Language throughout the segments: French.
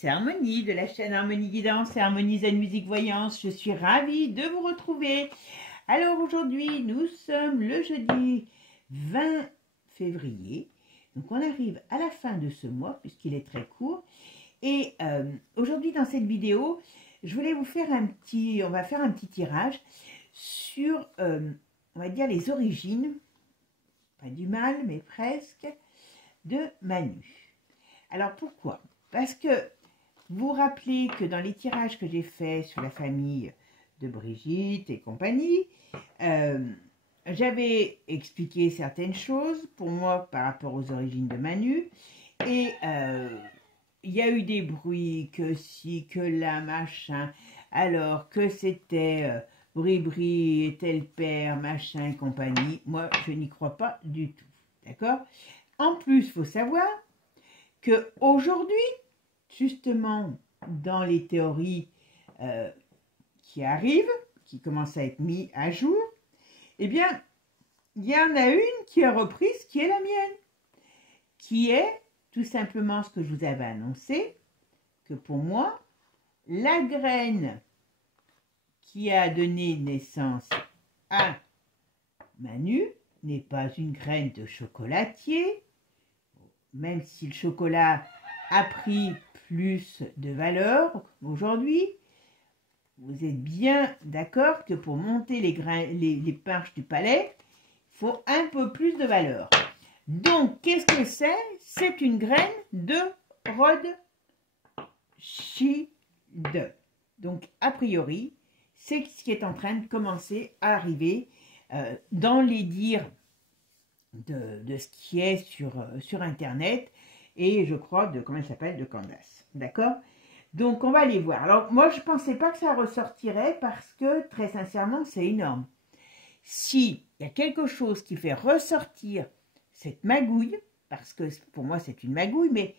c'est Harmonie de la chaîne Harmonie Guidance et Harmonie Zen Musique Voyance. Je suis ravie de vous retrouver. Alors aujourd'hui, nous sommes le jeudi 20 février. Donc on arrive à la fin de ce mois puisqu'il est très court. Et aujourd'hui dans cette vidéo, je voulais vous faire on va faire un petit tirage sur, on va dire, les origines, pas du mal, mais presque, de Manu. Alors pourquoi? Parce que vous vous rappelez que dans les tirages que j'ai faits sur la famille de Brigitte et compagnie, j'avais expliqué certaines choses pour moi par rapport aux origines de Manu. Et il y a eu des bruits que si, que là, machin, alors que c'était Bribri était le père, machin et compagnie. Moi, je n'y crois pas du tout. D'accord? En plus, il faut savoir que aujourd'hui, justement, dans les théories qui arrivent, qui commencent à être mises à jour, eh bien, il y en a une qui est reprise, qui est la mienne, qui est tout simplement ce que je vous avais annoncé, que pour moi, la graine qui a donné naissance à Manu n'est pas une graine de chocolatier, même si le chocolat a pris plus de valeur aujourd'hui. Vous êtes bien d'accord que pour monter les marches du palais, il faut un peu plus de valeur. Donc, qu'est-ce que c'est? C'est une graine de Rothschild. Donc, a priori, c'est ce qui est en train de commencer à arriver dans les dires de ce qui est sur Internet, et je crois de, comment elle s'appelle, de Candace. D'accord? Donc, on va aller voir. Alors, moi, je ne pensais pas que ça ressortirait parce que, très sincèrement, c'est énorme. S'il y a quelque chose qui fait ressortir cette magouille, parce que pour moi, c'est une magouille, mais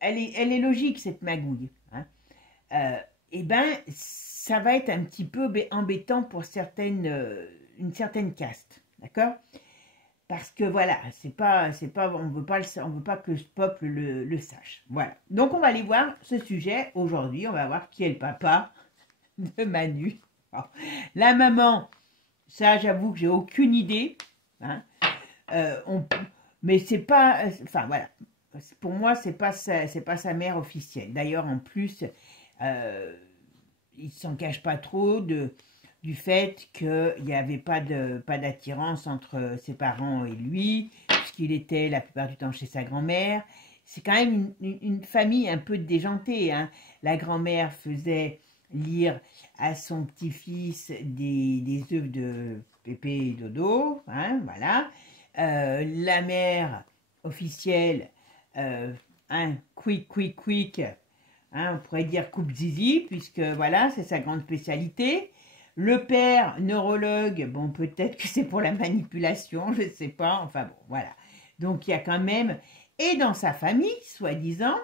elle est logique, cette magouille, hein, eh ben, ça va être un petit peu embêtant pour une certaine caste. D'accord? Parce que voilà, on veut pas que ce peuple le sache. Voilà. Donc on va aller voir ce sujet aujourd'hui. On va voir qui est le papa de Manu. Alors, la maman, ça, j'avoue que j'ai aucune idée. Hein. Mais c'est pas, enfin voilà. Pour moi, c'est pas sa mère officielle. D'ailleurs, en plus, il s'en cache pas trop du fait qu'il n'y avait pas d'attirance entre ses parents et lui, puisqu'il était la plupart du temps chez sa grand-mère. C'est quand même une famille un peu déjantée. Hein. La grand-mère faisait lire à son petit-fils des œuvres de Pépé et Dodo. Hein, voilà. La mère officielle, quick, hein, on pourrait dire coupe zizi, puisque voilà, c'est sa grande spécialité. Le père, neurologue, bon, peut-être que c'est pour la manipulation, je ne sais pas, enfin bon, voilà. Donc, il y a quand même, et dans sa famille, soi-disant,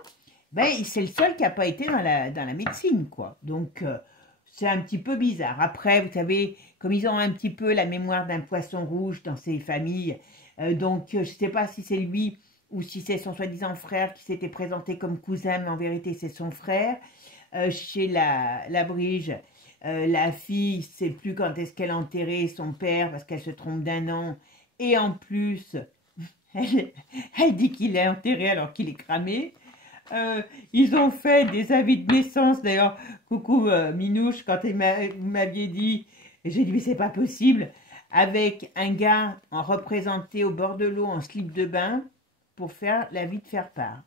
ben, c'est le seul qui n'a pas été dans la médecine, quoi. Donc, c'est un petit peu bizarre. Après, vous savez, comme ils ont un petit peu la mémoire d'un poisson rouge dans ces familles, donc, je ne sais pas si c'est lui ou si c'est son soi-disant frère qui s'était présenté comme cousin, mais en vérité, c'est son frère. Chez la Brige, la fille ne sait plus quand est-ce qu'elle a enterré son père parce qu'elle se trompe d'un an. Et en plus, elle dit qu'il est enterré alors qu'il est cramé. Ils ont fait des avis de naissance. D'ailleurs, coucou Minouche, quand vous m'aviez dit, j'ai dit mais c'est pas possible, avec un gars en représenté au bord de l'eau en slip de bain pour faire l'avis de faire part.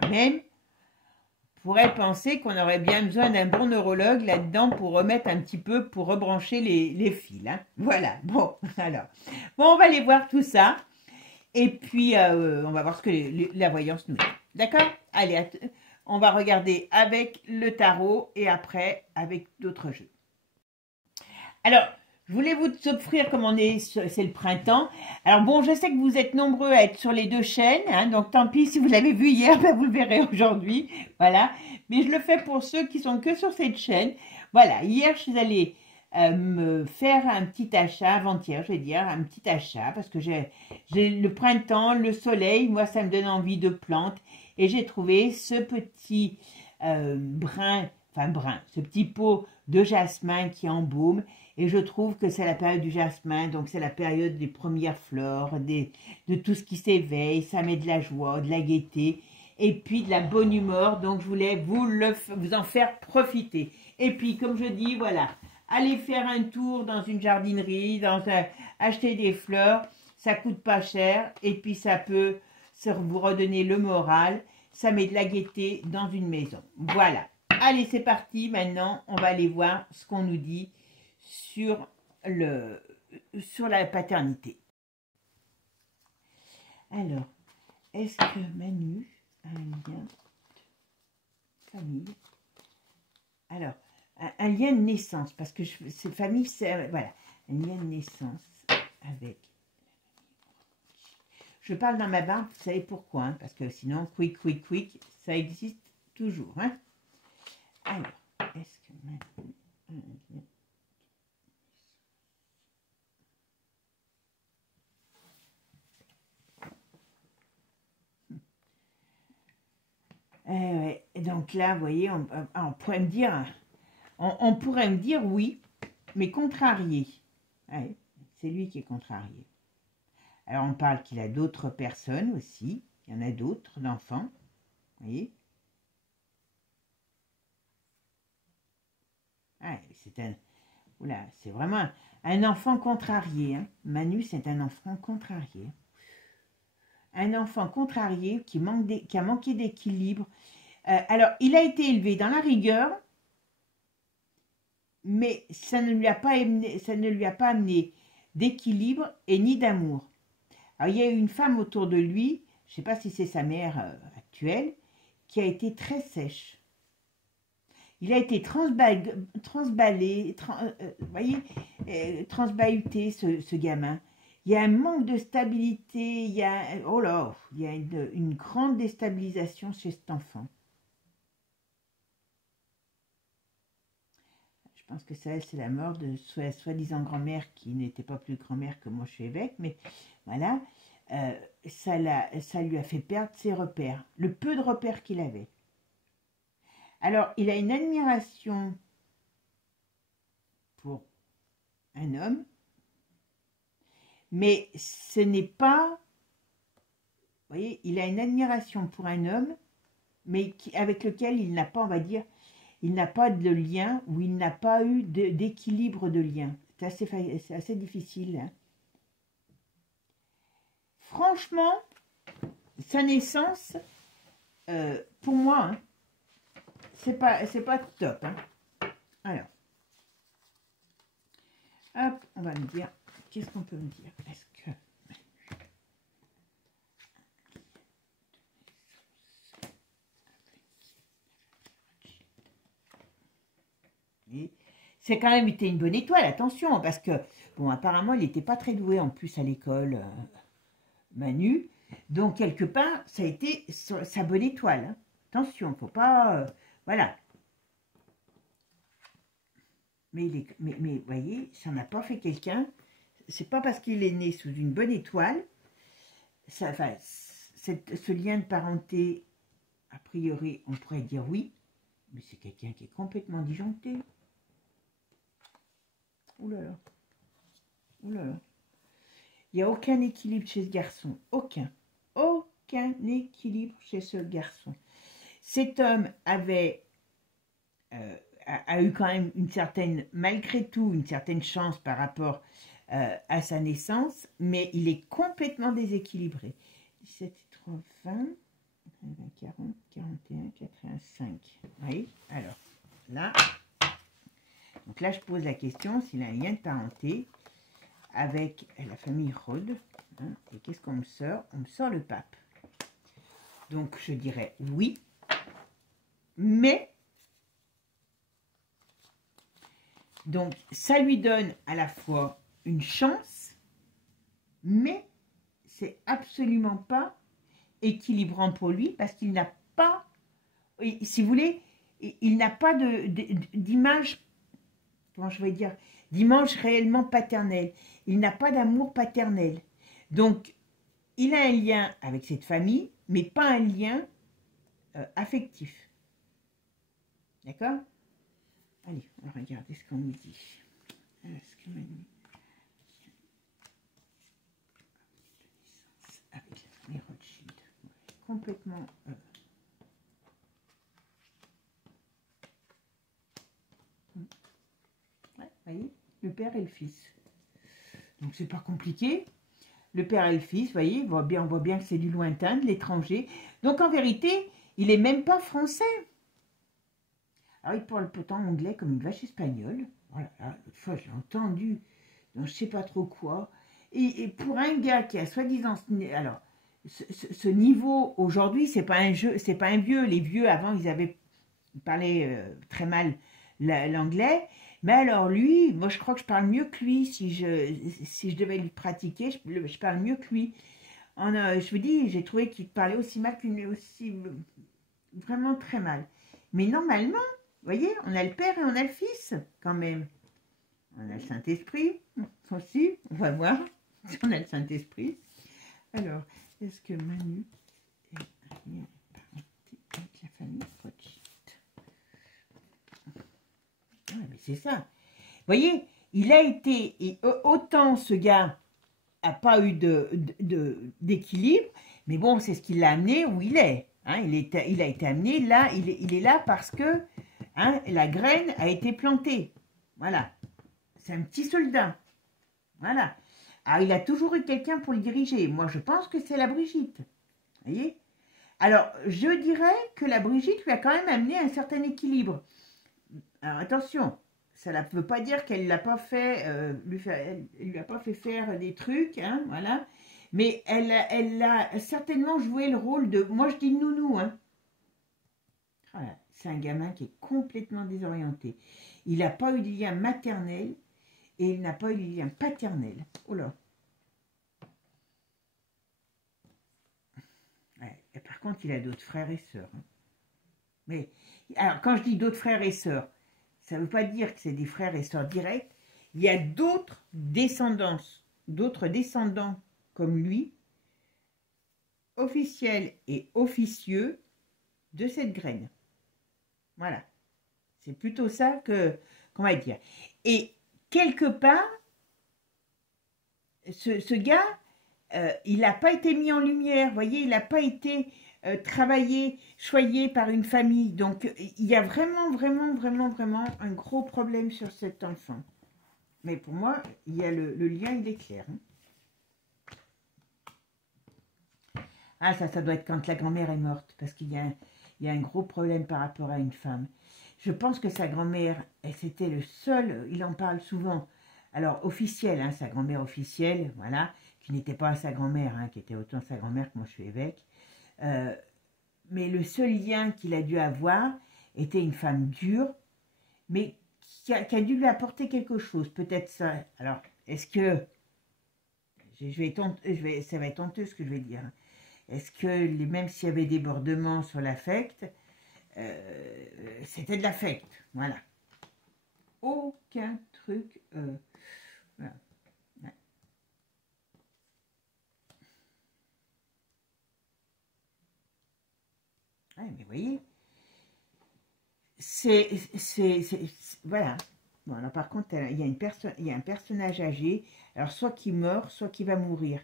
Quand même, pourrait penser qu'on aurait bien besoin d'un bon neurologue là-dedans pour remettre un petit peu, pour rebrancher les fils. Hein. Voilà, bon, alors. Bon, on va aller voir tout ça. Et puis, on va voir ce que la voyance nous dit. D'accord? Allez, on va regarder avec le tarot et après avec d'autres jeux. Alors, je voulais vous offrir, comme c'est le printemps. Alors bon, je sais que vous êtes nombreux à être sur les deux chaînes, hein, donc tant pis si vous l'avez vu hier, ben vous le verrez aujourd'hui, voilà. Mais je le fais pour ceux qui sont que sur cette chaîne. Voilà, hier je suis allée me faire un petit achat, avant-hier je vais dire, un petit achat, parce que j'ai le printemps, le soleil, moi ça me donne envie de plantes. Et j'ai trouvé ce petit ce petit pot de jasmin qui embaume. Et je trouve que c'est la période du jasmin, donc c'est la période des premières fleurs, de tout ce qui s'éveille. Ça met de la joie, de la gaieté et puis de la bonne humeur. Donc je voulais vous en faire profiter. Et puis comme je dis, voilà, allez faire un tour dans une jardinerie, acheter des fleurs, ça coûte pas cher et puis ça peut vous redonner le moral. Ça met de la gaieté dans une maison. Voilà. Allez, c'est parti. Maintenant, on va aller voir ce qu'on nous dit sur la paternité. Alors, est-ce que Manu a un lien famille? Alors, un lien de naissance, parce que cette famille, c'est voilà, un lien de naissance avec. Je parle dans ma barbe, vous savez pourquoi, hein, parce que sinon, quick, ça existe toujours. Hein. Alors, est-ce que Manu a un lien? Ouais. Donc là, vous voyez, on pourrait me dire, on pourrait me dire oui, mais contrarié. Ouais, c'est lui qui est contrarié. Alors on parle qu'il a d'autres personnes aussi, il y en a d'autres d'enfants, vous voyez. Ah, c'est vraiment un enfant contrarié. Hein. Manu, c'est un enfant contrarié. Un enfant contrarié qui a manqué d'équilibre. Alors, il a été élevé dans la rigueur, mais ça ne lui a pas amené d'équilibre et ni d'amour. Alors, il y a eu une femme autour de lui, je ne sais pas si c'est sa mère actuelle, qui a été très sèche. Il a été transbahuté, ce gamin. Il y a un manque de stabilité, il y a une grande déstabilisation chez cet enfant. Je pense que ça, c'est la mort de soi-disant grand-mère qui n'était pas plus grand-mère que moi je suis évêque, mais voilà, ça lui a fait perdre ses repères, le peu de repères qu'il avait. Alors, il a une admiration pour un homme, mais ce n'est pas, vous voyez, il a une admiration pour un homme, mais avec lequel il n'a pas, on va dire, il n'a pas de lien, ou il n'a pas eu d'équilibre de lien. C'est assez difficile. Hein. Franchement, sa naissance, pour moi, hein, c'est pas top. Hein. Alors, hop, on va me dire, qu'est-ce qu'on peut me dire? Est-ce que... C'est quand même été une bonne étoile, attention, parce que, bon, apparemment, il n'était pas très doué en plus à l'école, Manu. Donc, quelque part, ça a été sa bonne étoile. Hein. Attention, faut pas... voilà. Mais vous voyez, ça n'a pas fait quelqu'un. C'est pas parce qu'il est né sous une bonne étoile. Ce lien de parenté, a priori, on pourrait dire oui. Mais c'est quelqu'un qui est complètement disjoncté. Ouh là là. Ouh là là. Il n'y a aucun équilibre chez ce garçon. Aucun équilibre chez ce garçon. Cet homme avait... a eu quand même malgré tout, une certaine chance par rapport à sa naissance, mais il est complètement déséquilibré. 17, 3, 20, 40, 41, 85. Oui, alors, là, donc là, je pose la question s'il a un lien de parenté avec la famille Rode. Hein, et qu'est-ce qu'on me sort? On me sort le pape. Donc, je dirais oui, mais... Donc, ça lui donne à la fois une chance, mais c'est absolument pas équilibrant pour lui parce qu'il n'a pas, si vous voulez, il n'a pas d'image, comment je vais dire, d'image réellement paternelle. Il n'a pas d'amour paternel. Donc, il a un lien avec cette famille, mais pas un lien affectif. D'accord? Allez, on va regarder ce qu'on nous dit. Ce que Manu... avec les Rothschild. Complètement... Ouais, voyez, le père et le fils. Donc c'est pas compliqué. Le père et le fils, vous voyez, on voit bien que c'est du lointain, de l'étranger. Donc en vérité, il est même pas français. Alors il parle pourtant anglais comme une vache espagnole. Voilà, l'autre fois je l'ai entendu dans je sais pas trop quoi. Et pour un gars qui a soi-disant... Alors, ce niveau aujourd'hui, c'est pas un jeu, c'est pas un vieux. Les vieux avant, ils parlaient très mal l'anglais. Mais alors lui, moi je crois que je parle mieux que lui. Si je devais lui pratiquer, je parle mieux que lui. Je vous dis, j'ai trouvé qu'il parlait aussi mal aussi vraiment très mal. Mais normalement, vous voyez, on a le père et on a le fils quand même. On a le Saint-Esprit aussi. On va voir si on a le Saint-Esprit. Alors, est-ce que Manu est parenté avec la famille Rothschild? Ah, mais c'est ça. Vous voyez, il a été, et autant ce gars n'a pas eu d'équilibre, mais bon, c'est ce qui l'a amené où il est. Hein, il a été amené là, il est là parce que hein, la graine a été plantée. Voilà. C'est un petit soldat. Voilà. Alors, il a toujours eu quelqu'un pour le diriger. Moi, je pense que c'est la Brigitte. Vous voyez? Alors, je dirais que la Brigitte lui a quand même amené un certain équilibre. Alors, attention, ça ne veut pas dire qu'elle l'a pas fait, elle lui a pas fait faire des trucs, hein, voilà. Mais elle a certainement joué le rôle de... Moi, je dis nounou, hein. Voilà, c'est un gamin qui est complètement désorienté. Il n'a pas eu de lien maternel et il n'a pas eu de lien paternel. Oh là. Ouais, et par contre, il a d'autres frères et sœurs. Hein. Mais, alors, quand je dis d'autres frères et sœurs, ça ne veut pas dire que c'est des frères et sœurs directs. Il y a d'autres descendants comme lui, officiels et officieux de cette graine. Voilà. C'est plutôt ça que, qu'on va dire. Et quelque part, ce gars, il n'a pas été mis en lumière, vous voyez, il n'a pas été travaillé, choyé par une famille. Donc, il y a vraiment un gros problème sur cet enfant. Mais pour moi, il y a le lien, il est clair. Hein. Ah, ça doit être quand la grand-mère est morte, parce qu'il y a un gros problème par rapport à une femme. Je pense que sa grand-mère, c'était le seul, il en parle souvent, alors officiel, hein, sa grand-mère officielle, voilà, qui n'était pas sa grand-mère, hein, qui était autant sa grand-mère que moi je suis évêque. Mais le seul lien qu'il a dû avoir était une femme dure, mais qui a dû lui apporter quelque chose, peut-être ça. Alors, est-ce que, ça va être honteux ce que je vais dire, hein. Est-ce que, même s'il y avait débordement sur l'affect, c'était de l'affect, voilà. Aucun truc, voilà. Ouais. Ouais, mais vous voyez, voilà. Bon, alors par contre, il y a un personnage âgé, alors soit qui meurt, soit qui va mourir.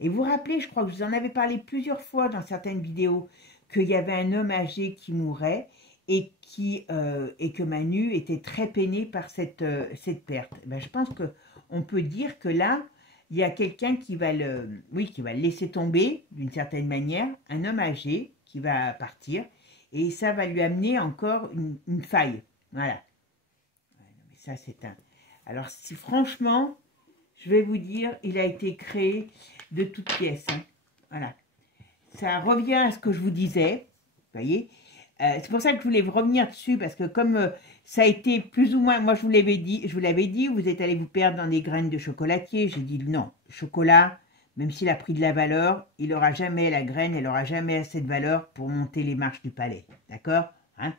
Et vous vous rappelez, je crois que je vous en avais parlé plusieurs fois dans certaines vidéos, qu'il y avait un homme âgé qui mourait et que Manu était très peiné par cette perte. Ben, je pense qu'on peut dire que là, il y a quelqu'un qui va le laisser tomber d'une certaine manière, un homme âgé qui va partir, et ça va lui amener encore une faille. Voilà. Ouais, mais ça, c'est un... Alors, si franchement, je vais vous dire, il a été créé de toutes pièces. Hein. Voilà. Ça revient à ce que je vous disais. Vous voyez, c'est pour ça que je voulais revenir dessus, parce que comme ça a été plus ou moins, moi je vous l'avais dit, vous êtes allé vous perdre dans des graines de chocolatier. J'ai dit non, le chocolat, même s'il a pris de la valeur, il n'aura jamais la graine, elle n'aura jamais assez de valeur pour monter les marches du palais. D'accord, hein?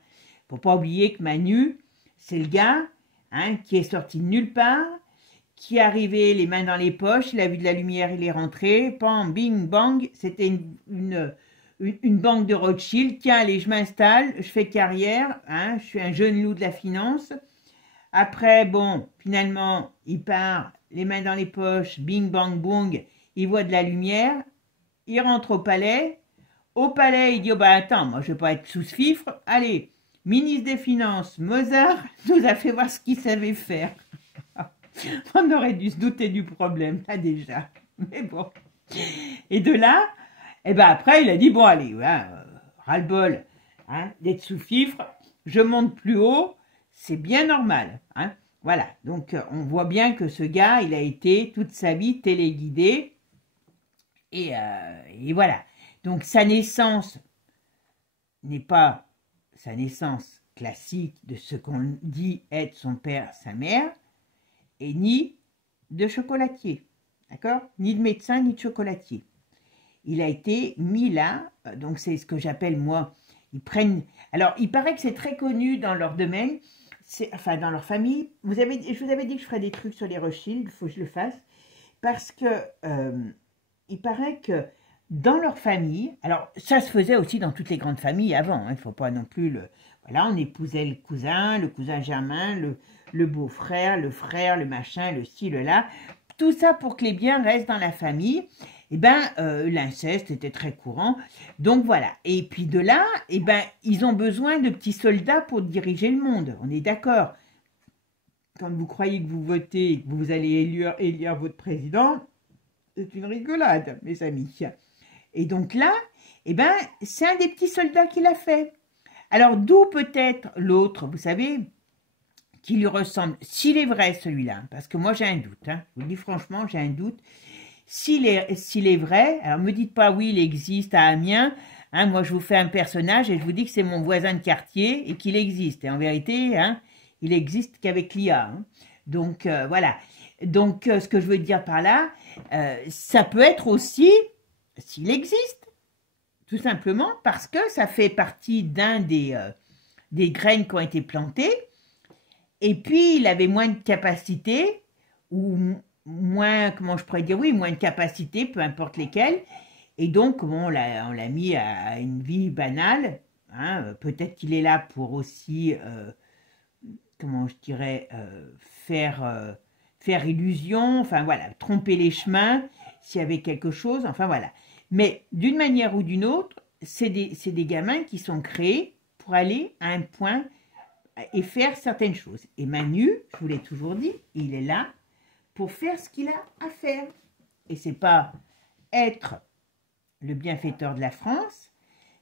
Faut pas oublier que Manu, c'est le gars hein, qui est sorti de nulle part, qui est arrivé les mains dans les poches, il a vu de la lumière, il est rentré, pam, bing, bang, c'était une banque de Rothschild. Tiens, allez, je m'installe, je fais carrière, hein, je suis un jeune loup de la finance. Après, bon, finalement, il part, les mains dans les poches, bing, bang, boong, il voit de la lumière, il rentre au palais. Au palais, il dit, oh bah attends, moi je ne vais pas être sous-fifre. Allez, ministre des Finances, Mozart nous a fait voir ce qu'il savait faire. On aurait dû se douter du problème, là déjà. Mais bon. Et de là, et ben après, il a dit, bon allez, hein, ras-le-bol, hein, d'être sous-fifre, je monte plus haut, c'est bien normal. Hein. Voilà, donc on voit bien que ce gars, il a été toute sa vie téléguidé. Et voilà. Donc sa naissance n'est pas sa naissance classique de ce qu'on dit être son père, sa mère, et ni de chocolatier. D'accord? Ni de médecin, ni de chocolatier. Il a été mis là, donc c'est ce que j'appelle moi, ils prennent... Alors, il paraît que c'est très connu dans leur domaine, enfin dans leur famille. Je vous avais dit que je ferais des trucs sur les Rothschild, il faut que je le fasse, parce que il paraît que dans leur famille, alors ça se faisait aussi dans toutes les grandes familles avant, hein, il ne faut pas non plus le... Voilà, on épousait le cousin germain, le beau-frère, le frère, le machin, le ci, le là, tout ça pour que les biens restent dans la famille. Eh ben, l'inceste était très courant. Donc voilà. Et puis de là, eh ben, ils ont besoin de petits soldats pour diriger le monde. On est d'accord. Quand vous croyez que vous votez et que vous allez élire votre président, c'est une rigolade, mes amis. Et donc là, eh ben, c'est un des petits soldats qui l'a fait. Alors d'où peut-être l'autre, vous savez, qui lui ressemble, s'il est vrai celui-là, parce que moi j'ai un doute, hein, je vous le dis franchement, j'ai un doute. S'il est vrai, alors me dites pas oui, il existe à Amiens, hein, moi je vous fais un personnage et je vous dis que c'est mon voisin de quartier et qu'il existe. Et en vérité, hein, il existe qu'avec l'IA. Hein. Donc voilà. Donc ce que je veux dire par là, ça peut être aussi, s'il existe, tout simplement parce que ça fait partie d'un des graines qui ont été plantées. Et puis il avait moins de capacité ou moins, comment je pourrais dire, oui, moins de capacité, peu importe lesquelles, et donc on l'a mis à une vie banale, hein, peut-être qu'il est là pour aussi, comment je dirais, faire illusion, enfin voilà, tromper les chemins, s'il y avait quelque chose, enfin voilà. Mais d'une manière ou d'une autre, c'est des gamins qui sont créés pour aller à un point et faire certaines choses. Et Manu, je vous l'ai toujours dit, il est là pour faire ce qu'il a à faire. Et c'est pas être le bienfaiteur de la France,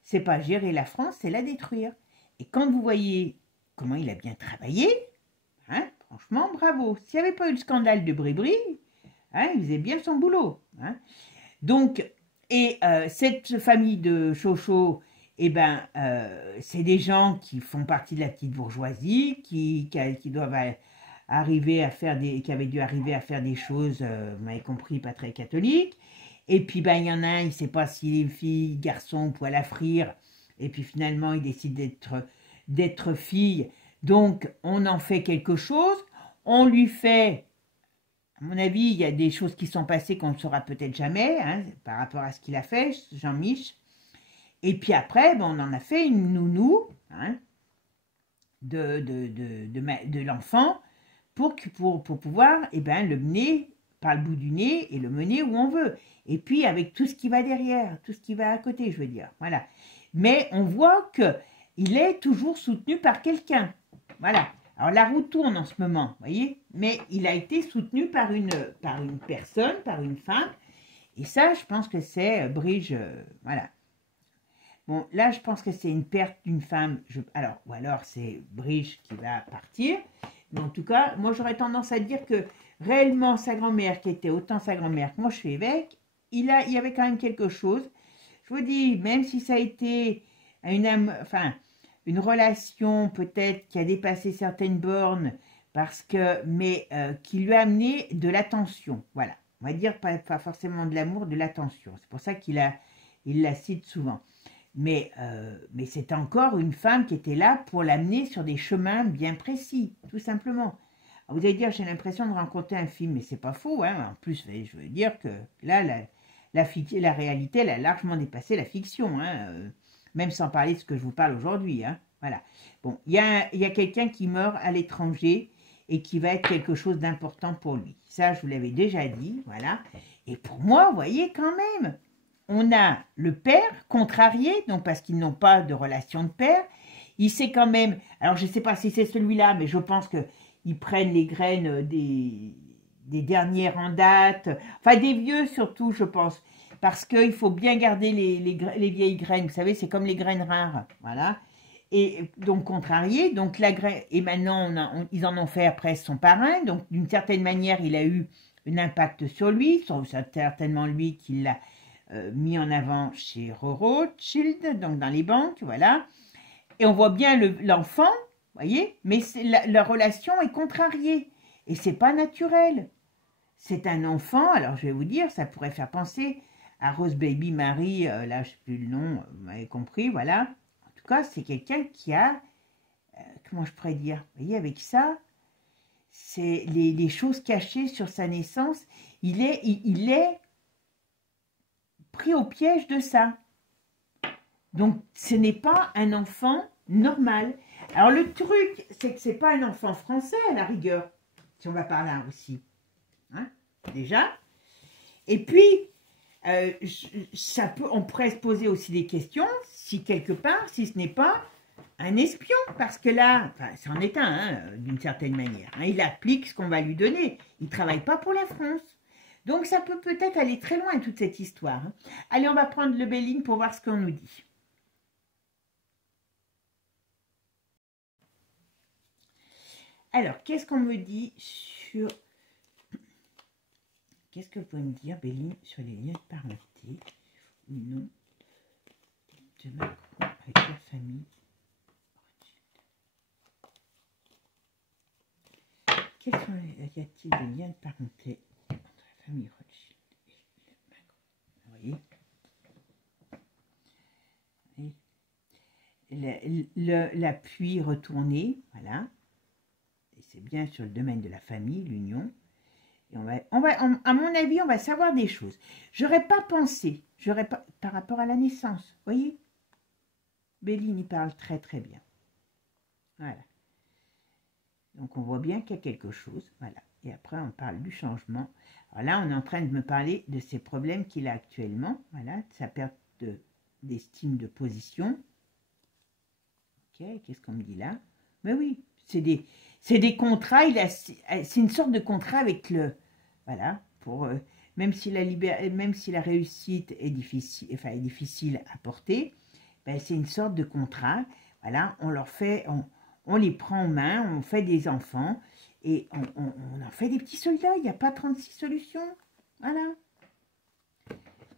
c'est pas gérer la France, c'est la détruire. Et quand vous voyez comment il a bien travaillé, hein, franchement, bravo. S'il n'y avait pas eu le scandale de Bribri, hein, il faisait bien son boulot. Hein. Donc, et cette famille de Chocho, eh ben, c'est des gens qui font partie de la petite bourgeoisie, qui doivent arriver à faire qui avaient dû arriver à faire des choses, vous m'avez compris, pas très catholiques. Et puis, ben, il y en a un, il ne sait pas si fille, garçon, poil à frire. Et puis, finalement, il décide d'être fille. Donc, on en fait quelque chose. On lui fait, à mon avis, il y a des choses qui sont passées qu'on ne saura peut-être jamais, hein, par rapport à ce qu'il a fait, Jean-Mich. Et puis après, ben, on en a fait une nounou, hein, de l'enfant, pour pouvoir le mener par le bout du nez et le mener où on veut. Et puis avec tout ce qui va derrière, tout ce qui va à côté, je veux dire. Voilà. Mais on voit qu'il est toujours soutenu par quelqu'un. Voilà. Alors la roue tourne en ce moment, vous voyez. Mais il a été soutenu par une personne, par une femme. Et ça, je pense que c'est Brige, voilà. Bon, là, je pense que c'est une perte d'une femme. Ou alors c'est Brige qui va partir. Mais en tout cas, moi, j'aurais tendance à dire que réellement, sa grand-mère, qui était autant sa grand-mère que moi, je suis évêque, il y avait quand même quelque chose. Je vous dis, même si ça a été une relation peut-être qui a dépassé certaines bornes, mais qui lui a amené de l'attention. Voilà. On va dire pas forcément de l'amour, de l'attention. C'est pour ça il la cite souvent. Mais c'est encore une femme qui était là pour l'amener sur des chemins bien précis, tout simplement. Alors vous allez dire, j'ai l'impression de rencontrer un film, mais c'est pas faux. Hein. En plus, je veux dire que là, la réalité, elle a largement dépassé la fiction, hein, même sans parler de ce que je vous parle aujourd'hui. Hein, voilà. Bon, il y a quelqu'un qui meurt à l'étranger et qui va être quelque chose d'important pour lui. Ça, je vous l'avais déjà dit, voilà. Et pour moi, vous voyez quand même, on a le père contrarié, donc parce qu'ils n'ont pas de relation de père. Il sait quand même, alors je ne sais pas si c'est celui-là, mais je pense qu'ils prennent les graines des dernières en date, enfin des vieux surtout, je pense, parce qu'il faut bien garder les vieilles graines, vous savez, c'est comme les graines rares, voilà. Et donc contrarié, donc la graine, et maintenant ils en ont fait après son parrain, donc d'une certaine manière il a eu un impact sur lui, c'est certainement lui qui l'a mis en avant chez Rothschild, donc dans les banques, voilà. Et on voit bien l'enfant, voyez, mais la relation est contrariée, et c'est pas naturel. C'est un enfant, alors je vais vous dire, ça pourrait faire penser à Rose Baby Marie, là je sais plus le nom, vous m'avez compris, voilà. En tout cas, c'est quelqu'un qui a, comment je pourrais dire, vous voyez, avec ça, c'est les choses cachées sur sa naissance, il est pris au piège de ça. Donc, ce n'est pas un enfant normal. Alors, le truc, c'est que ce n'est pas un enfant français, à la rigueur, si on va par là aussi. Hein, déjà. Et puis, on pourrait se poser aussi des questions, si quelque part, si ce n'est pas un espion, parce que là, enfin, c'en est un, hein, d'une certaine manière. Hein, il applique ce qu'on va lui donner. Il ne travaille pas pour la France. Donc, ça peut peut-être aller très loin, toute cette histoire. Hein. Allez, on va prendre le Béline pour voir ce qu'on nous dit. Alors, qu'est-ce qu'on me dit sur... Qu'est-ce que vous pouvez me dire, Béline, sur les liens de parenté ou non de Macron avec la famille? Y a-t-il des liens de parenté entre la famille Rothschild et Macron? Vous voyez, l'appui retourné, voilà. Et c'est bien sur le domaine de la famille, l'union. Et à mon avis, on va savoir des choses. J'aurais pas pensé, par rapport à la naissance, vous voyez, Béline y parle très très bien. Voilà. Donc on voit bien qu'il y a quelque chose, voilà. Et après on parle du changement. Alors là, on est en train de me parler de ces problèmes qu'il a actuellement, voilà, de sa perte d'estime de position. Ok, qu'est-ce qu'on me dit là? Mais oui, c'est des contrats, c'est une sorte de contrat avec le... Voilà, pour, même si la réussite est difficile à porter, ben, c'est une sorte de contrat. Voilà, on les prend en main, on fait des enfants et on en fait des petits soldats. Il n'y a pas 36 solutions. Voilà.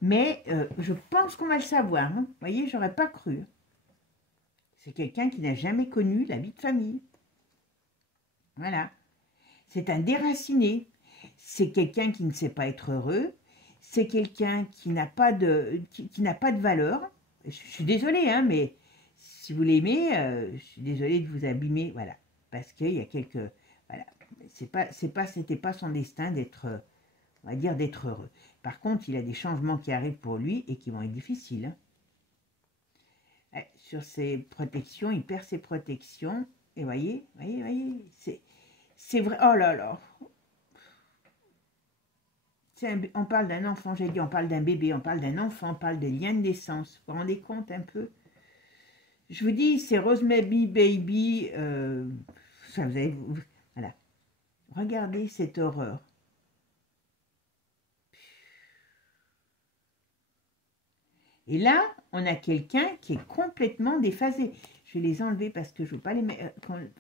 Mais je pense qu'on va le savoir. Hein. Vous voyez, j'aurais pas cru. C'est quelqu'un qui n'a jamais connu la vie de famille. Voilà. C'est un déraciné. C'est quelqu'un qui ne sait pas être heureux. C'est quelqu'un qui n'a pas de valeur. Je suis désolée, hein, mais si vous l'aimez, je suis désolée de vous abîmer. Voilà. Parce qu'il y a quelques... Voilà. C'était pas son destin d'être, on va dire, d'être heureux. Par contre, il a des changements qui arrivent pour lui et qui vont être difficiles. Hein. Sur ses protections, il perd ses protections. Et voyez, c'est vrai. Oh là là. On parle d'un enfant, j'ai dit, on parle d'un bébé, on parle d'un enfant, on parle de lien de naissance. Vous vous rendez compte un peu? Je vous dis, c'est Rosemary Baby. Ça, voilà. Regardez cette horreur. Et là, on a quelqu'un qui est complètement déphasé. Je vais les enlever parce que je ne veux pas les mettre...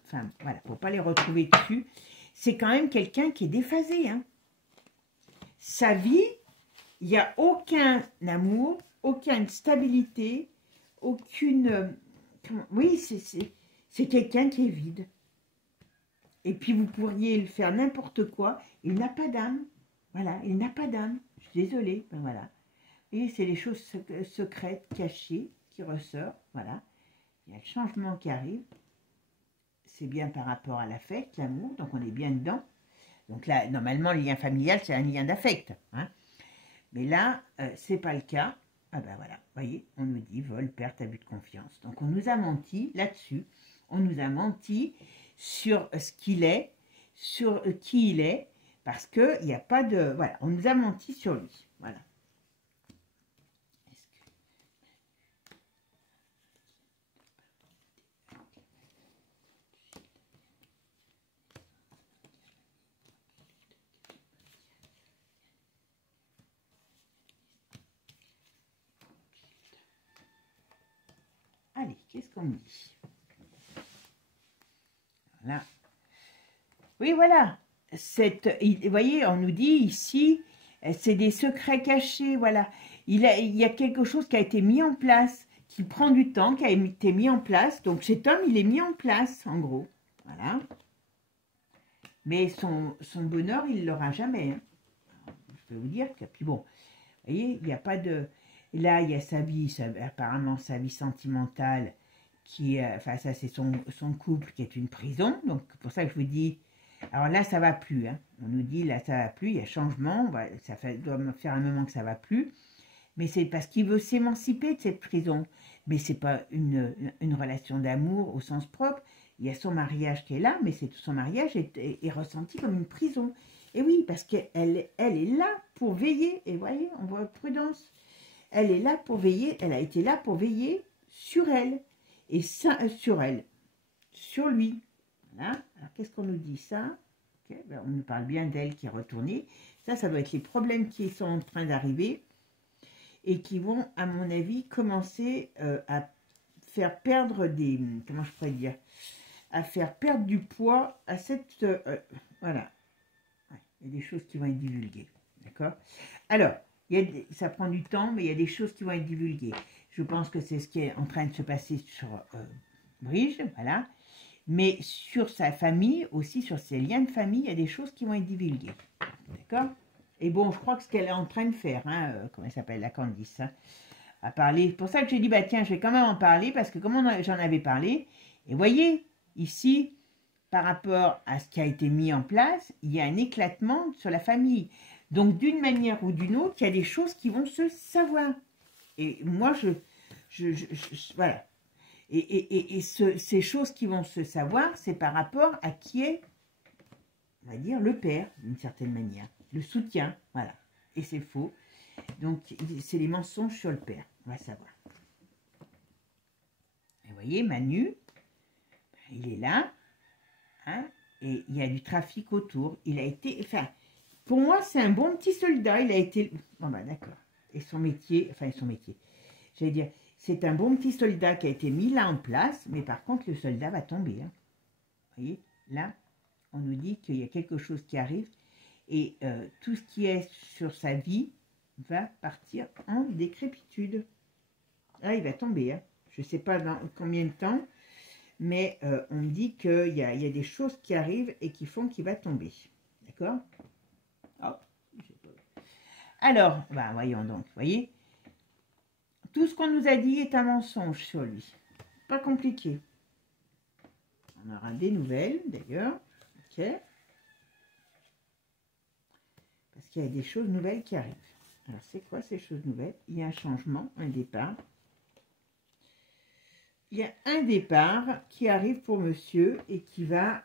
enfin, voilà, pour ne pas les retrouver dessus. C'est quand même quelqu'un qui est déphasé, hein. Sa vie, il n'y a aucun amour, aucune stabilité, aucune... oui, c'est quelqu'un qui est vide. Et puis vous pourriez le faire n'importe quoi. Il n'a pas d'âme. Voilà, il n'a pas d'âme. Je suis désolée. Ben voilà. Et c'est les choses secrètes, cachées, qui ressortent. Voilà. Il y a le changement qui arrive. C'est bien par rapport à l'affect, l'amour. Donc on est bien dedans. Donc là, normalement, le lien familial, c'est un lien d'affect. Hein. Mais là, c'est pas le cas. Ah ben voilà, voyez, on nous dit vol, perte, abus de confiance. Donc on nous a menti là-dessus. On nous a menti sur ce qu'il est, sur qui il est, parce qu'il n'y a pas de... Voilà, on nous a menti sur lui. Voilà. Allez, qu'est-ce qu'on me dit? Voilà. Oui, voilà. Vous voyez, on nous dit ici, c'est des secrets cachés, voilà. Il y a quelque chose qui a été mis en place, qui prend du temps, qui a été mis en place. Donc cet homme, il est mis en place, en gros. Voilà. Mais son bonheur, il ne l'aura jamais. Hein. Je peux vous dire que, puis bon, vous voyez, il n'y a pas de... Là, il y a sa vie, apparemment sa vie sentimentale, qui, enfin ça c'est son couple qui est une prison. Donc pour ça que je vous dis, alors là ça va plus. Hein. On nous dit là ça va plus, il y a changement, ça doit me faire un moment que ça va plus. Mais c'est parce qu'il veut s'émanciper de cette prison. Mais c'est pas une relation d'amour au sens propre. Il y a son mariage qui est là, mais son mariage est ressenti comme une prison. Et oui, parce qu'elle est là pour veiller. Et voyez, on voit prudence. Elle est là pour veiller, elle a été là pour veiller sur elle, et ça, sur elle, sur lui. Voilà. Alors, qu'est-ce qu'on nous dit ça? Okay. Ben, on nous parle bien d'elle qui est retournée. Ça doit être les problèmes qui sont en train d'arriver, et qui vont, à mon avis, commencer à faire perdre des... Comment je pourrais dire? À faire perdre du poids à cette... voilà. Ouais, il y a des choses qui vont être divulguées. D'accord? Alors... ça prend du temps, mais il y a des choses qui vont être divulguées. Je pense que c'est ce qui est en train de se passer sur Brigitte, voilà. Mais sur sa famille, aussi sur ses liens de famille, il y a des choses qui vont être divulguées. D'accord? Et bon, je crois que ce qu'elle est en train de faire, hein, comment elle s'appelle, la Candice, hein, à parler. C'est pour ça que j'ai dit, bah tiens, je vais quand même en parler, parce que comme j'en avais parlé, et voyez, ici, par rapport à ce qui a été mis en place, il y a un éclatement sur la famille. Donc, d'une manière ou d'une autre, il y a des choses qui vont se savoir. Et moi, voilà. Et ces choses qui vont se savoir, c'est par rapport à qui est, on va dire, le père, d'une certaine manière. Le soutien, voilà. Et c'est faux. Donc, c'est les mensonges sur le père. On va savoir. Et vous voyez, Manu, il est là. Hein, et il y a du trafic autour. Il a été... Enfin... Pour moi, c'est un bon petit soldat. Il a été... Bon, bah d'accord. Et son métier... Enfin, son métier. J'allais dire, c'est un bon petit soldat qui a été mis là en place. Mais par contre, le soldat va tomber. Hein. Vous voyez, là, on nous dit qu'il y a quelque chose qui arrive. Et tout ce qui est sur sa vie va partir en décrépitude. Là, il va tomber. Hein. Je ne sais pas dans combien de temps. Mais on me dit qu'il y a des choses qui arrivent et qui font qu'il va tomber. D'accord ? Oh, alors, bah, voyons donc, vous voyez, tout ce qu'on nous a dit est un mensonge sur lui. Pas compliqué. On aura des nouvelles, d'ailleurs. Ok. Parce qu'il y a des choses nouvelles qui arrivent. Alors, c'est quoi ces choses nouvelles? Il y a un changement, un départ. Il y a un départ qui arrive pour monsieur et qui va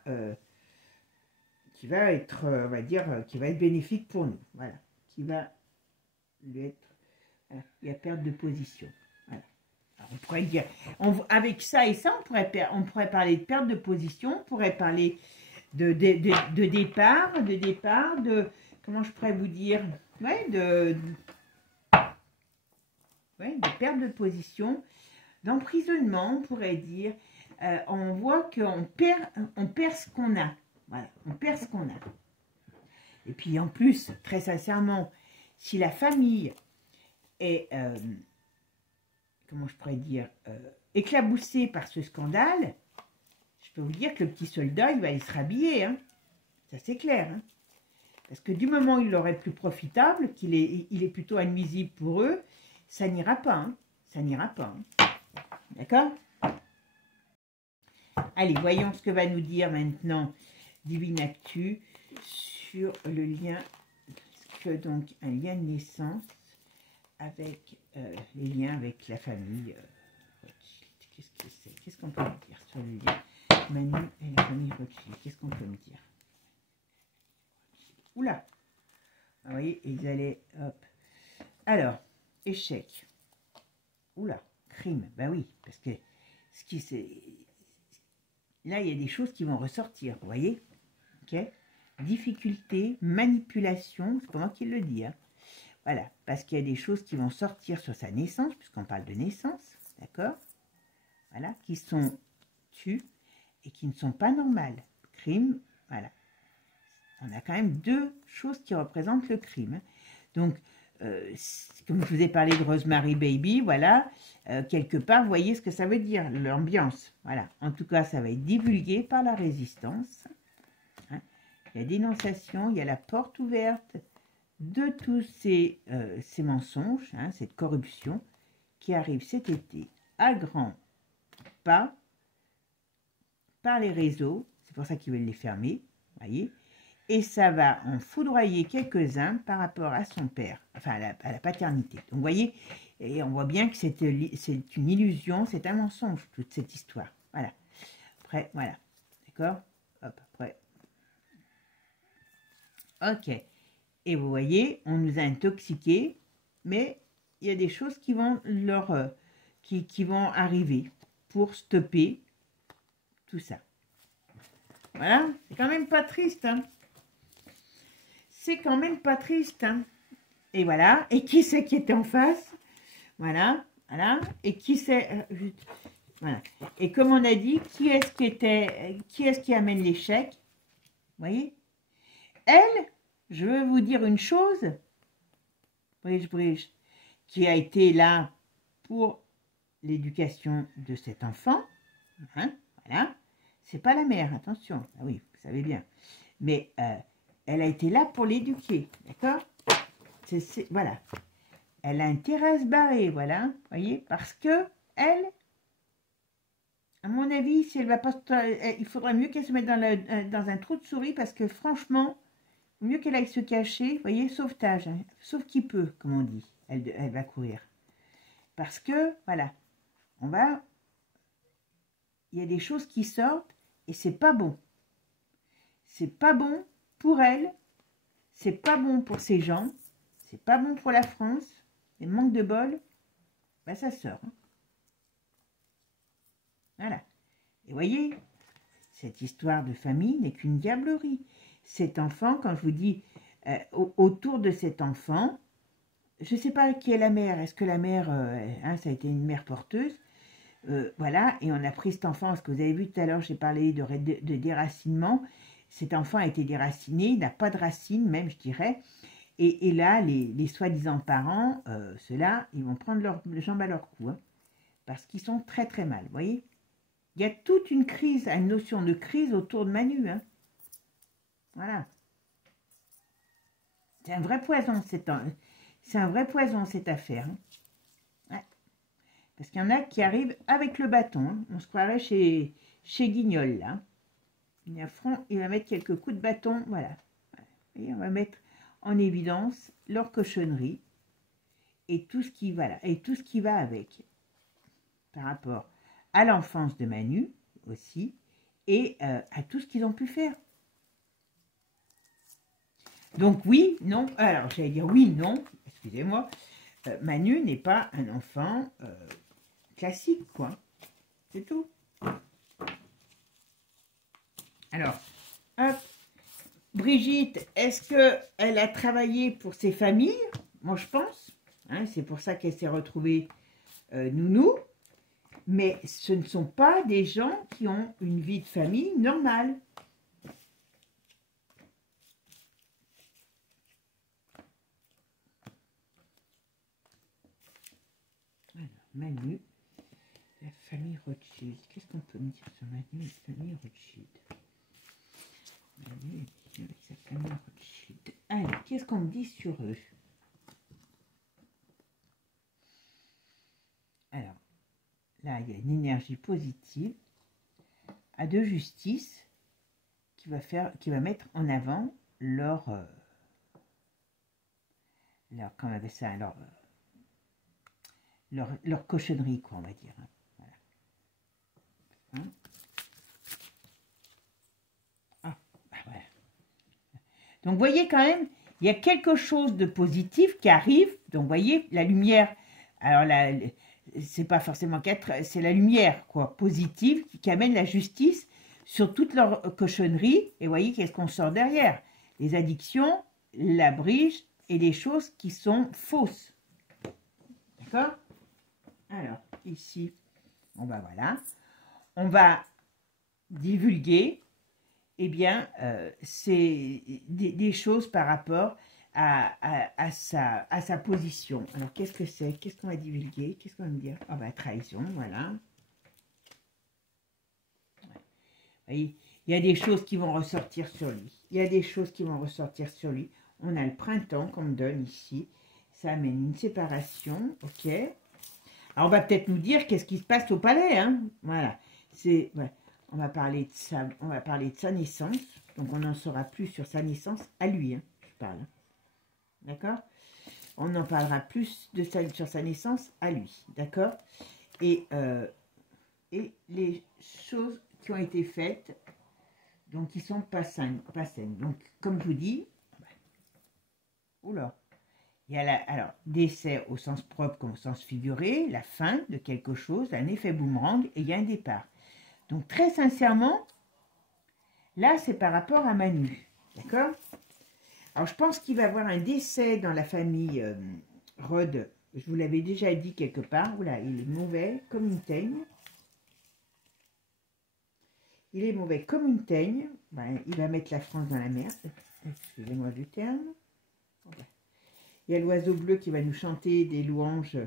être, on va dire, qui va être bénéfique pour nous. Voilà. Qui va lui être... Voilà. Il y a perte de position. Voilà. Alors, on pourrait dire... avec ça et ça, on pourrait parler de perte de position, on pourrait parler de départ, comment je pourrais vous dire? Ouais, de perte de position, d'emprisonnement, on pourrait dire. On voit qu'on perd ce qu'on a. Voilà, on perd ce qu'on a. Et puis en plus, très sincèrement, si la famille est, comment je pourrais dire, éclaboussée par ce scandale, je peux vous dire que le petit soldat, il va aller se rhabiller. Hein. Ça, c'est clair. Hein. Parce que du moment où il l'aurait plus profitable, qu'il est plutôt admissible pour eux, ça n'ira pas. Hein. Ça n'ira pas. Hein. D'accord? Allez, voyons ce que va nous dire maintenant Divine Actu sur le lien. donc un lien de naissance avec les liens avec la famille Rothschild. Qu'est-ce que c'est? Qu'est-ce qu'on peut me dire sur le lien Manu et la famille Rothschild? Qu'est-ce qu'on peut me dire? Oula! Vous voyez, ils allaient, hop. Alors, échec. Oula, crime. Ben oui, parce que ce qui c'est... Là, il y a des choses qui vont ressortir, vous voyez? Ok? Difficulté, manipulation, c'est pas moi qui le dis, hein. Voilà, parce qu'il y a des choses qui vont sortir sur sa naissance, puisqu'on parle de naissance, d'accord? Voilà, qui sont tues et qui ne sont pas normales. Crime, voilà. On a quand même deux choses qui représentent le crime. Donc, comme je vous ai parlé de Rosemary Baby, voilà, quelque part, vous voyez ce que ça veut dire, l'ambiance. Voilà, en tout cas, ça va être divulgué par la résistance. Hein. Il y a dénonciation, il y a la porte ouverte de tous ces mensonges, hein, cette corruption qui arrive cet été à grands pas par les réseaux. C'est pour ça qu'ils veulent les fermer, voyez. Et ça va en foudroyer quelques-uns par rapport à son père, enfin à la paternité. Donc, vous voyez, et on voit bien que c'est une illusion, c'est un mensonge, toute cette histoire. Voilà. Après, voilà. D'accord? Hop, après. Ok. Et vous voyez, on nous a intoxiqués, mais il y a des choses qui vont qui vont arriver pour stopper tout ça. Voilà. C'est quand même pas triste, hein. C'est quand même pas triste, hein. Et voilà. Et qui c'est qui était en face? Voilà, voilà. Et qui c'est voilà. Et comme on a dit, qui est-ce qui amène l'échec? Vous voyez? Elle, je veux vous dire une chose, qui a été là pour l'éducation de cet enfant, hein, voilà. C'est pas la mère, attention. Ah oui, vous savez bien. Mais elle a été là pour l'éduquer, d'accord? Voilà. Elle a intérêt à se barrer, voilà, voyez, parce que elle, à mon avis, si elle va pas, il faudrait mieux qu'elle se mette dans un trou de souris, parce que franchement, mieux qu'elle aille se cacher, voyez, sauvetage, hein, sauf qui peut, comme on dit, elle va courir. Parce que, voilà, il y a des choses qui sortent, et c'est pas bon. C'est pas bon pour elle, c'est pas bon pour ces gens, c'est pas bon pour la France, et manque de bol, ben ça sort. Hein. Voilà. Et voyez, cette histoire de famille n'est qu'une diablerie. Cet enfant, quand je vous dis, autour de cet enfant, je ne sais pas qui est la mère. Est-ce que la mère, hein, ça a été une mère porteuse, voilà, et on a pris cet enfant, parce que vous avez vu tout à l'heure, j'ai parlé de déracinement. Cet enfant a été déraciné, il n'a pas de racines même, je dirais. Et là, les soi-disant parents, ceux-là, ils vont prendre leurs jambes à leur cou, hein, parce qu'ils sont très très mal, vous voyez. Il y a toute une crise, une notion de crise autour de Manu, hein. Voilà. C'est un vrai poison, c'est un vrai poison, cette affaire. Hein. Ouais. Parce qu'il y en a qui arrivent avec le bâton, hein. On se croirait chez Guignol, là. Il va mettre quelques coups de bâton, voilà. Et on va mettre en évidence leur cochonnerie et tout ce qui va avec par rapport à l'enfance de Manu aussi et à tout ce qu'ils ont pu faire. Donc oui, non, alors j'allais dire oui, non, excusez-moi, Manu n'est pas un enfant classique, quoi, c'est tout. Alors, hop. Brigitte, est-ce qu'elle a travaillé pour ses familles? Moi, je pense. Hein, c'est pour ça qu'elle s'est retrouvée nounou. Mais ce ne sont pas des gens qui ont une vie de famille normale. Alors, Manu, la famille Rothschild. Qu'est-ce qu'on peut me dire sur Manu et la famille Rothschild? Manu avec sa famille Rothschild. Alors, qu'est-ce qu'on me dit sur eux? Alors, là, il y a une énergie positive à de justice qui va mettre en avant leur comment on appelle ça, leur cochonnerie, quoi, on va dire. Hein. Voilà. Hein? Ah, bah voilà. Donc, vous voyez quand même, il y a quelque chose de positif qui arrive. Donc, vous voyez, la lumière, alors là, c'est pas forcément c'est la lumière, quoi, positive, qui amène la justice sur toute leur cochonnerie. Et vous voyez, qu'est-ce qu'on sort derrière? Les addictions, la brige et les choses qui sont fausses. D'accord? Alors, ici, bon ben voilà, on va divulguer, eh bien, c'est des choses par rapport à sa position. Alors, qu'est-ce que c'est? Qu'est-ce qu'on va divulguer? Qu'est-ce qu'on va me dire? Ah ben, trahison, voilà. Vous voyez, il y a des choses qui vont ressortir sur lui. Il y a des choses qui vont ressortir sur lui. On a le printemps qu'on me donne ici. Ça amène une séparation, ok. Alors, on va peut-être nous dire qu'est-ce qui se passe au palais, hein. Voilà. C'est... Ouais. On va parler de sa naissance. Donc, on en saura plus sur sa naissance à lui, hein, je parle. D'accord? On en parlera plus sur sa naissance à lui. D'accord? Et les choses qui ont été faites, donc qui sont pas saines. Donc, comme je vous dis, oula, il y a alors, décès au sens propre comme au sens figuré, la fin de quelque chose, un effet boomerang, et il y a un départ. Donc, très sincèrement, là, c'est par rapport à Manu. D'accord? Alors, je pense qu'il va y avoir un décès dans la famille Rod. Je vous l'avais déjà dit quelque part. Oula, il est mauvais comme une teigne. Il est mauvais comme une teigne. Ben, il va mettre la France dans la merde. Excusez-moi du terme. Il y a l'oiseau bleu qui va nous chanter des louanges.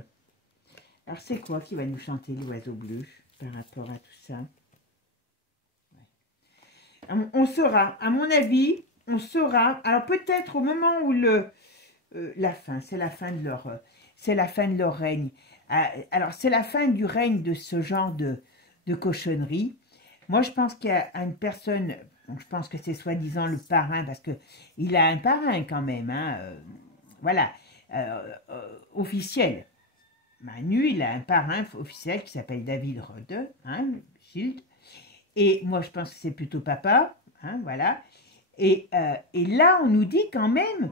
Alors, c'est quoi qui va nous chanter l'oiseau bleu par rapport à tout ça? On saura, à mon avis, on saura. Alors, peut-être au moment où la fin, c'est la fin de leur règne. Alors, c'est la fin du règne de ce genre de cochonnerie. Moi, je pense qu'il y a une personne, je pense que c'est soi-disant le parrain, parce qu'il a un parrain quand même, hein, voilà, officiel. Manu, il a un parrain officiel qui s'appelle David Rode, hein, Shield. Et moi, je pense que c'est plutôt papa, hein, voilà. Et là, on nous dit quand même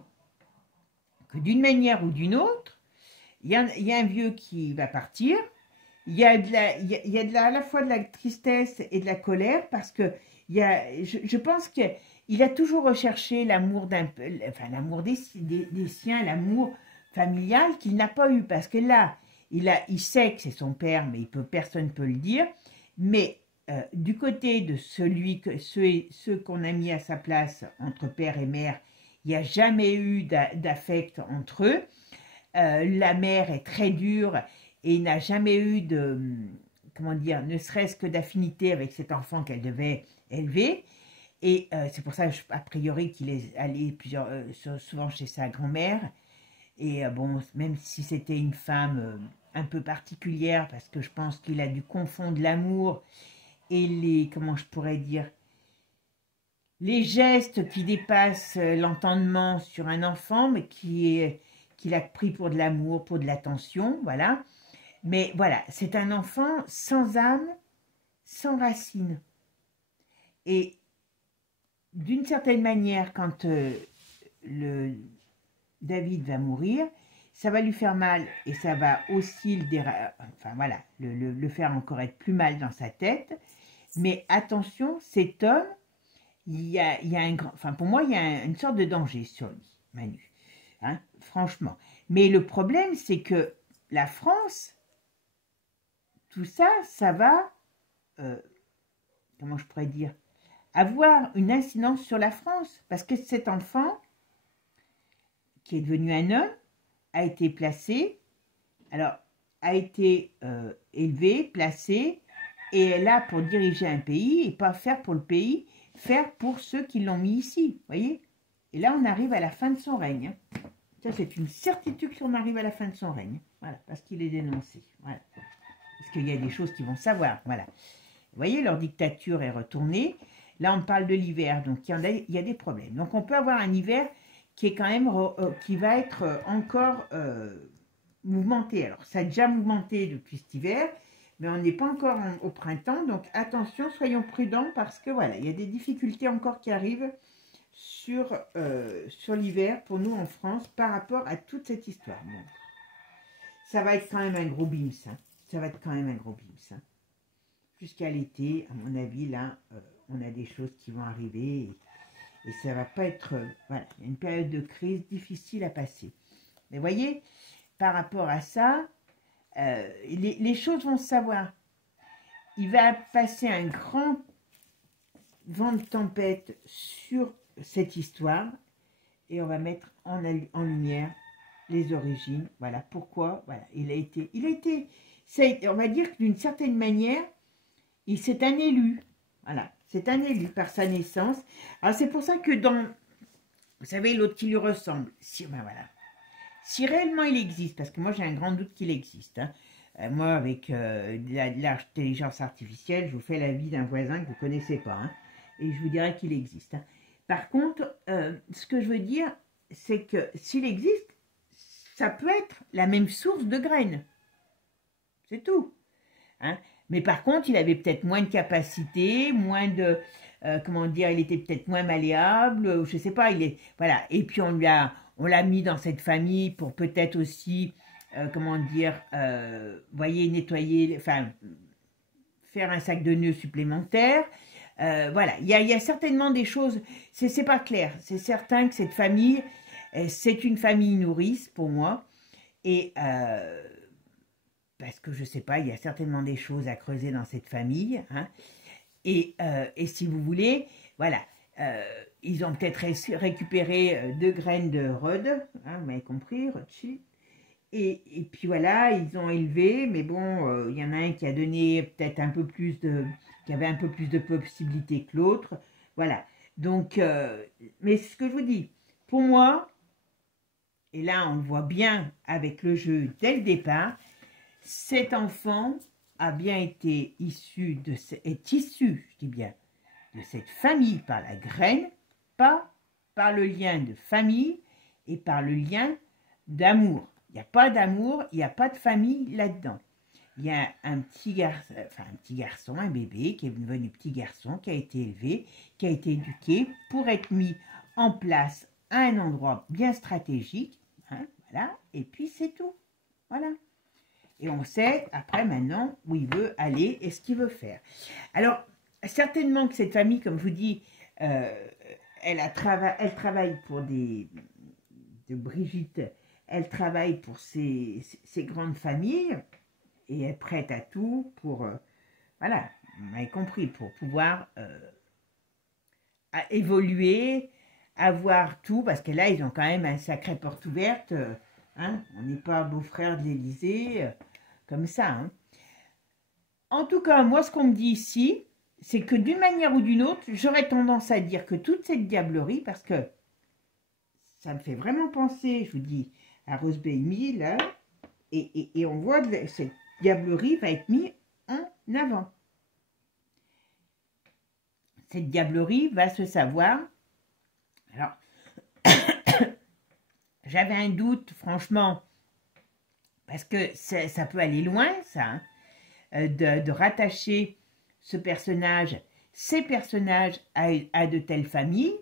que d'une manière ou d'une autre, il y a un vieux qui va partir. Il y a à la fois de la tristesse et de la colère parce que je pense qu'il a toujours recherché l'amour l'amour des siens, l'amour familial qu'il n'a pas eu parce que là, il sait que c'est son père, mais personne ne peut le dire. Mais du côté de ceux qu'on a mis à sa place entre père et mère, il n'y a jamais eu d'affect entre eux. La mère est très dure et n'a jamais eu comment dire, ne serait-ce que d'affinité avec cet enfant qu'elle devait élever. Et c'est pour ça, a priori, qu'il est allé souvent chez sa grand-mère. Et bon, même si c'était une femme un peu particulière, parce que je pense qu'il a dû confondre l'amour et comment je pourrais dire, les gestes qui dépassent l'entendement sur un enfant, mais qu'il a pris pour de l'amour, pour de l'attention, voilà. Mais voilà, c'est un enfant sans âme, sans racines. Et d'une certaine manière, quand David va mourir, ça va lui faire mal et ça va aussi le faire encore être plus mal dans sa tête. Mais attention, cet homme, il y a un grand, pour moi, il y a une sorte de danger sur lui, Manu, hein, franchement. Mais le problème, c'est que la France, tout ça, ça va, comment je pourrais dire, avoir une incidence sur la France. Parce que cet enfant, qui est devenu un homme, a été placé, alors, a été élevé, placé, et est là pour diriger un pays, et pas faire pour le pays, faire pour ceux qui l'ont mis ici, vous voyez. Et là, on arrive à la fin de son règne. Hein. Ça, c'est une certitude qu'on arrive à la fin de son règne. Voilà, parce qu'il est dénoncé. Voilà. Parce qu'il y a des choses qu'ils vont savoir. Voilà. Vous voyez, leur dictature est retournée. Là, on parle de l'hiver, donc il y a des problèmes. Donc, on peut avoir un hiver qui est quand même, qui va être encore mouvementé. Alors, ça a déjà mouvementé depuis cet hiver, mais on n'est pas encore au printemps, donc attention, soyons prudents, parce que voilà, il y a des difficultés encore qui arrivent sur l'hiver pour nous en France par rapport à toute cette histoire. Bon, ça va être quand même un gros bims, hein. Ça va être quand même un gros bims, hein. Jusqu'à l'été, à mon avis, là, on a des choses qui vont arriver et ça va pas être... voilà, il y a une période de crise difficile à passer. Mais voyez, par rapport à ça, les choses vont se savoir. Il va passer un grand vent de tempête sur cette histoire et on va mettre en lumière les origines. Voilà pourquoi. Voilà, il a été, on va dire que d'une certaine manière, c'est un élu. Voilà, c'est un élu par sa naissance. Alors c'est pour ça que vous savez, l'autre qui lui ressemble, ben voilà. Si réellement il existe, parce que moi j'ai un grand doute qu'il existe, hein. Moi avec l'intelligence artificielle, je vous fais la vie d'un voisin que vous ne connaissez pas, hein, et je vous dirai qu'il existe, hein. Par contre, ce que je veux dire, c'est que s'il existe, ça peut être la même source de graines. C'est tout, hein. Mais par contre, il avait peut-être moins de capacité, moins de... comment dire, il était peut-être moins malléable, je ne sais pas, voilà. Et puis on l'a mis dans cette famille pour peut-être aussi, comment dire, voyez, nettoyer, enfin, faire un sac de nœuds supplémentaire. Voilà, il y a certainement des choses, c'est pas clair. C'est certain que cette famille, c'est une famille nourrice pour moi. Et parce que je ne sais pas, il y a certainement des choses à creuser dans cette famille, hein. Et si vous voulez, voilà, ils ont peut-être récupéré 2 graines de Rod, hein, vous m'avez compris, Rothschild. Et puis voilà, ils ont élevé, mais bon, il y en a un qui a donné peut-être un peu plus qui avait un peu plus de possibilités que l'autre. Voilà, donc, mais c'est ce que je vous dis, pour moi, et là on le voit bien avec le jeu dès le départ, cet enfant a bien été issu, je dis bien, de cette famille par la graine, pas par le lien de famille et par le lien d'amour. Il n'y a pas d'amour, il n'y a pas de famille là-dedans. Il y a un petit garçon, un bébé qui est devenu petit garçon, qui a été élevé, qui a été éduqué pour être mis en place à un endroit bien stratégique, hein, voilà, et puis c'est tout, voilà. Et on sait, après, maintenant, où il veut aller et ce qu'il veut faire. Alors, certainement que cette famille, comme je vous dis, elle travaille pour de Brigitte, elle travaille pour ces grandes familles, et elle est prête à tout pour, voilà, vous m'avez compris, pour pouvoir évoluer, avoir tout, parce que là, ils ont quand même un sacré porte ouverte, hein, on n'est pas beau-frère de l'Élysée, comme ça, hein. En tout cas, moi, ce qu'on me dit ici, c'est que d'une manière ou d'une autre, j'aurais tendance à dire que toute cette diablerie, parce que ça me fait vraiment penser, je vous dis, à Rose Baby, là, et on voit que cette diablerie va être mise en avant. Cette diablerie va se savoir. Alors, j'avais un doute, franchement, parce que ça peut aller loin, ça, hein, de rattacher ces personnages à de telles familles,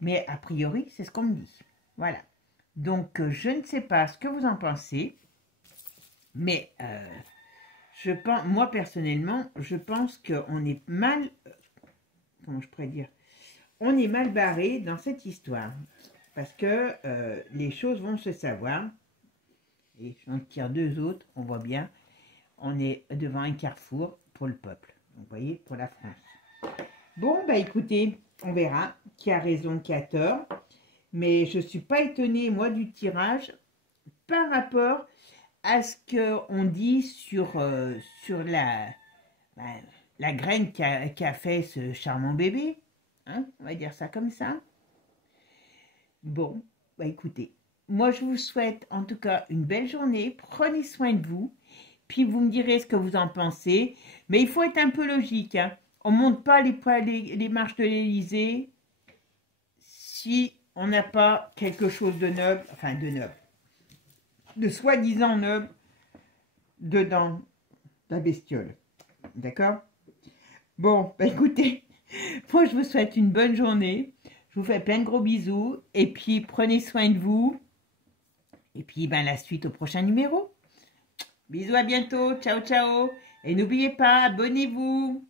mais a priori, c'est ce qu'on me dit. Voilà. Donc, je ne sais pas ce que vous en pensez, mais je pense, moi, personnellement, je pense qu'on est mal, comment je pourrais dire, on est mal barré dans cette histoire, parce que les choses vont se savoir. Et j'en tire 2 autres, on voit bien, on est devant un carrefour pour le peuple, vous voyez, pour la France. Bon, bah écoutez, on verra qui a raison, qui a tort, mais je ne suis pas étonnée, moi, du tirage par rapport à ce qu'on dit sur la graine qu'a fait ce charmant bébé, hein, on va dire ça comme ça. Bon, bah écoutez, moi, je vous souhaite en tout cas une belle journée. Prenez soin de vous. Puis vous me direz ce que vous en pensez. Mais il faut être un peu logique, hein. On ne monte pas les marches de l'Élysée si on n'a pas quelque chose de noble, enfin de noble, de soi-disant noble, dedans la bestiole. D'accord? Bon, bah écoutez, moi je vous souhaite une bonne journée. Je vous fais plein de gros bisous. Et puis prenez soin de vous. Et puis ben, la suite au prochain numéro. Bisous, à bientôt. Ciao, ciao. Et n'oubliez pas, abonnez-vous.